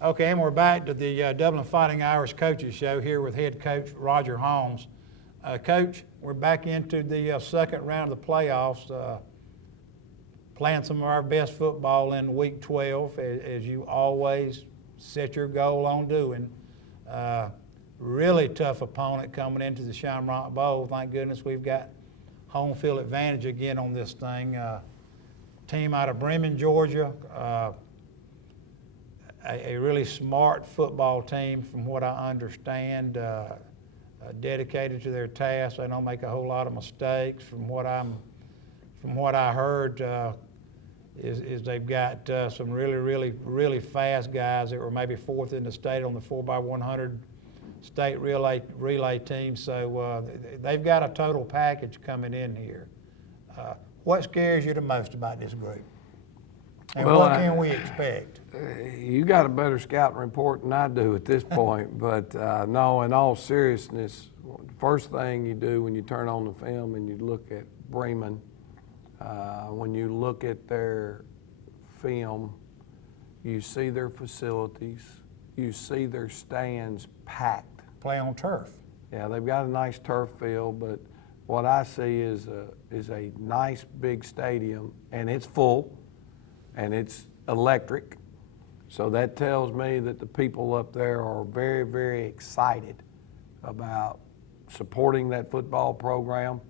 Okay, and we're back to the Dublin Fighting Irish Coaches Show here with head coach Roger Holmes. Coach, we're back into the second round of the playoffs, playing some of our best football in week 12, as you always set your goal on doing. Really tough opponent coming into the Shamrock Bowl. Thank goodness we've got home field advantage again on this thing. Team out of Bremen, Georgia. A really smart football team from what I understand, dedicated to their task. They don't make a whole lot of mistakes. From what I heard is they've got some really fast guys that were maybe fourth in the state on the 4x100 state relay team. So they've got a total package coming in here. What scares you the most about this group? And what can we expect? You got a better scouting report than I do at this point, but no, in all seriousness, first thing you do when you turn on the film and you look at Bremen, when you look at their film, you see their facilities, you see their stands packed. Play on turf. Yeah, they've got a nice turf field, but what I see is a nice big stadium, and it's full, and it's electric. So that tells me that the people up there are very, very excited about supporting that football program.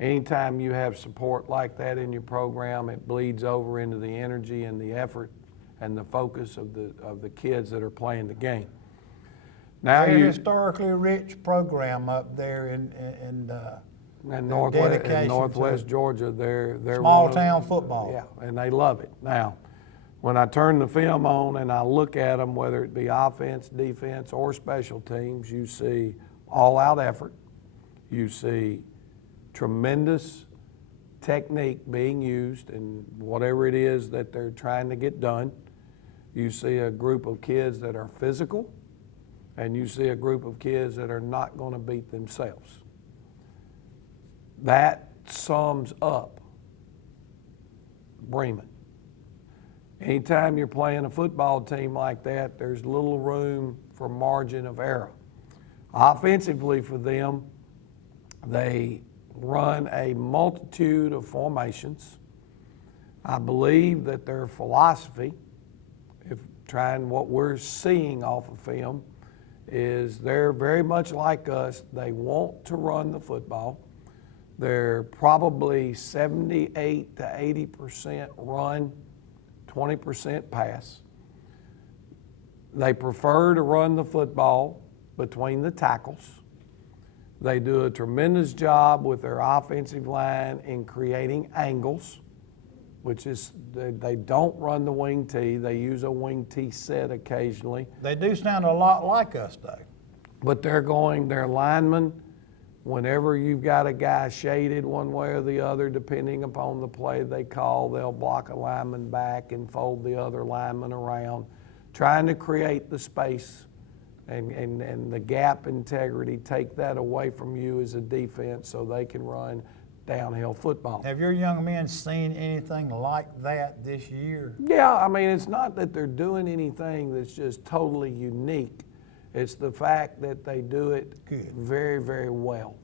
Anytime you have support like that in your program, it bleeds over into the energy and the effort and the focus of the kids that are playing the game. Now Very historically rich program up there in Northwest Georgia. They're small town football. Yeah, and they love it. Now, when I turn the film on and I look at them, whether it be offense, defense, or special teams, you see all-out effort. You see tremendous technique being used in whatever it is that they're trying to get done. You see a group of kids that are physical, and you see a group of kids that are not going to beat themselves. That sums up Bremen. Anytime you're playing a football team like that, there's little room for margin of error. Offensively for them, they run a multitude of formations. I believe that their philosophy, what we're seeing off of film, is they're very much like us. They want to run the football. They're probably 78 to 80% run, 20% pass. They prefer to run the football between the tackles. They do a tremendous job with their offensive line in creating angles, which is they don't run the wing T. They use a wing T set occasionally. They do sound a lot like us, though. But their linemen, whenever you've got a guy shaded one way or the other, depending upon the play they call, they'll block a lineman back and fold the other lineman around, trying to create the space and the gap integrity, take that away from you as a defense so they can run downhill football. Have your young men seen anything like that this year? Yeah, I mean, it's not that they're doing anything that's just totally unique. It's the fact that they do it very, very well.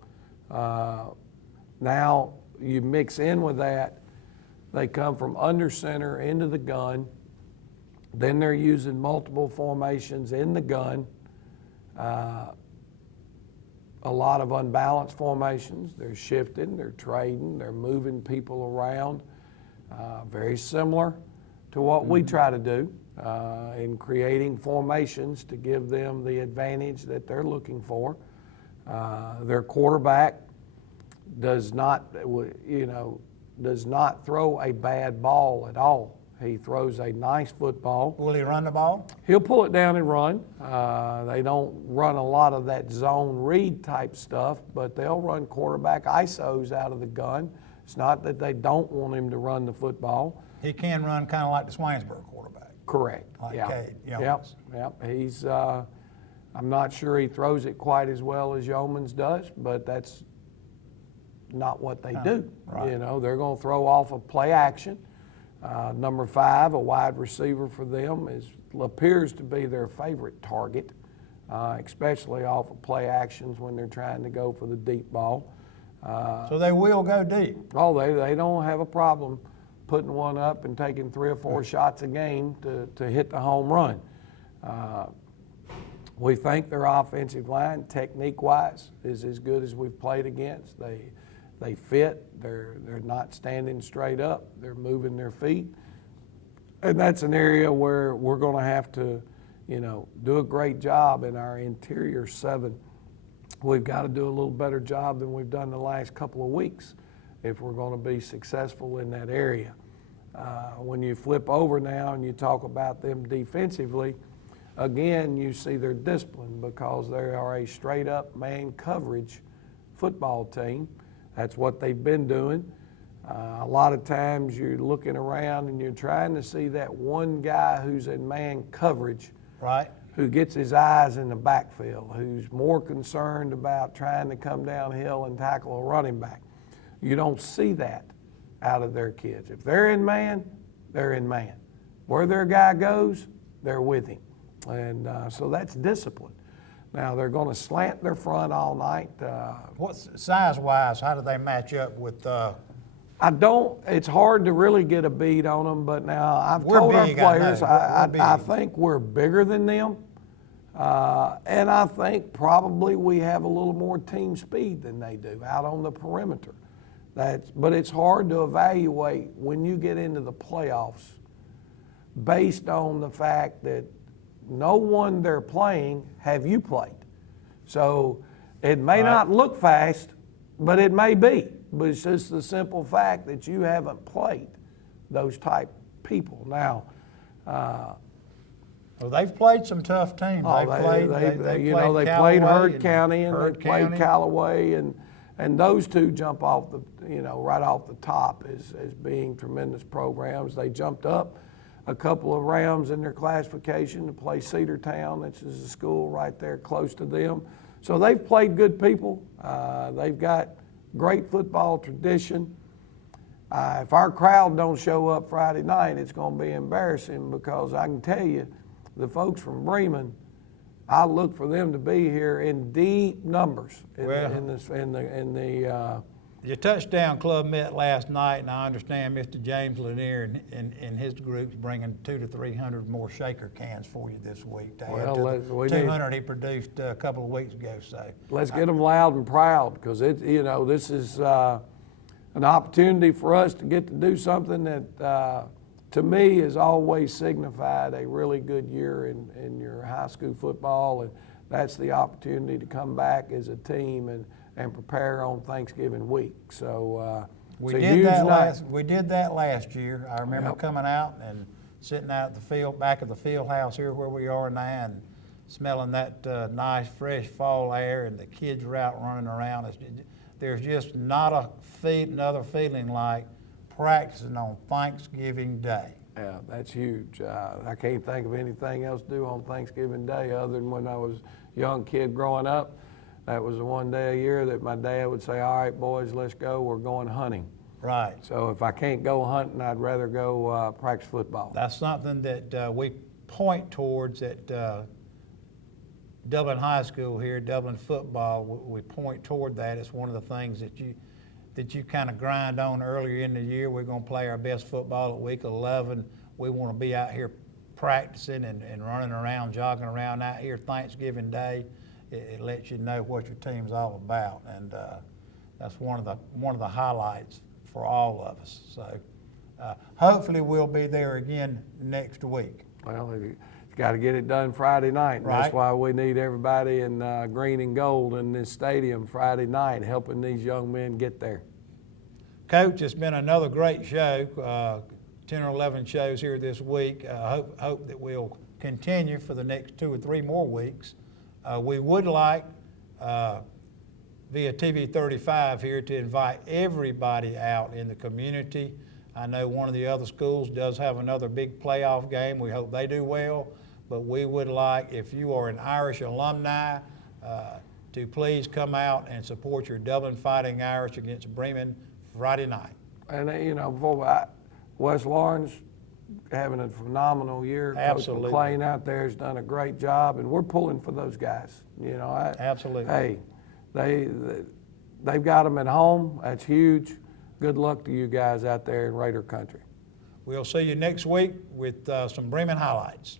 Now, you mix in with that, they come from under center into the gun. Then they're using multiple formations in the gun. A lot of unbalanced formations. They're shifting, they're trading, they're moving people around. Very similar to what we try to do in creating formations to give them the advantage that they're looking for. Their quarterback does not throw a bad ball at all. He throws a nice football. Will he run the ball? He'll pull it down and run. They don't run a lot of that zone read type stuff, but they'll run quarterback ISOs out of the gun. It's not that they don't want him to run the football. He can run kind of like the Swainsboro quarterback. Correct. Like Cade. Yeomans. Yep. He's. I'm not sure he throws it quite as well as Yeomans does, but that's not what they do. Right. You know, they're going to throw off a play action. Number 5, a wide receiver for them, is appears to be their favorite target, especially off of play actions when they're trying to go for the deep ball. So they will go deep. Oh, they don't have a problem putting one up and taking 3 or 4 shots a game to hit the home run. We think their offensive line, technique-wise, is as good as we've played against. They fit. They're not standing straight up. They're moving their feet. And that's an area where we're going to have to, do a great job in our interior 7. We've got to do a little better job than we've done the last couple of weeks if we're going to be successful in that area. When you flip over now and you talk about them defensively, again, you see their discipline because they are a straight-up man coverage football team. That's what they've been doing. A lot of times you're looking around and you're trying to see that one guy who's in man coverage, right, who gets his eyes in the backfield, who's more concerned about trying to come downhill and tackle a running back. You don't see that out of their kids. If they're in man, they're in man. Where their guy goes, they're with him. And so that's discipline. Now, they're going to slant their front all night. What's size-wise, how do they match up with it's hard to really get a beat on them, but now I've We're told big, our players I know. I think we're bigger than them. And I think probably we have a little more team speed than they do out on the perimeter. But it's hard to evaluate when you get into the playoffs based on the fact that no one they're playing have you played. So it may not look fast, but it may be. But it's just the simple fact that you haven't played those type people. Now, well, they've played some tough teams. They played Heard County and they played Callaway, and those two jump off right off the top as being tremendous programs. They jumped up a couple of rounds in their classification to play Cedartown, which is a school right there close to them. So they've played good people. They've got great football tradition. If our crowd don't show up Friday night, it's going to be embarrassing because I can tell you, the folks from Bremen, I look for them to be here in deep numbers Your touchdown club met last night, and I understand Mr. James Lanier and his group's bringing 200 to 300 more shaker cans for you this week. To add to the 200 he produced a couple of weeks ago. So let's get them loud and proud because this is an opportunity for us to get to do something that to me has always signified a really good year in your high school football, and that's the opportunity to come back as a team and prepare on Thanksgiving week. So we did that last year. I remember coming out and sitting out at the field, back of the field house here where we are now, and smelling that nice fresh fall air, and the kids were out running around. There's just not another feeling like practicing on Thanksgiving Day. Yeah, that's huge. I can't think of anything else to do on Thanksgiving Day other than when I was a young kid growing up. That was the one day a year that my dad would say, all right, boys, let's go. We're going hunting. Right. So if I can't go hunting, I'd rather go practice football. That's something that we point towards at Dublin High School here, Dublin football. We point toward that. It's one of the things that you kind of grind on earlier in the year. We're going to play our best football at week 11. We want to be out here practicing and running around, jogging around out here Thanksgiving Day. It lets you know what your team's all about, and that's one of the highlights for all of us. So hopefully we'll be there again next week. Well, you got to get it done Friday night, and right. That's why we need everybody in green and gold in this stadium Friday night, helping these young men get there. Coach, it's been another great show, 10 or 11 shows here this week. Hope that we'll continue for the next 2 or 3 more weeks. We would like, via TV 35 here, to invite everybody out in the community. I know one of the other schools does have another big playoff game. We hope they do well. But we would like, if you are an Irish alumni, to please come out and support your Dublin Fighting Irish against Bremen Friday night. And, before West Lawrence, having a phenomenal year. Absolutely. Coach McClain out there has done a great job, and we're pulling for those guys. You know, Absolutely. Hey, they've got them at home. That's huge. Good luck to you guys out there in Raider country. We'll see you next week with some Bremen highlights.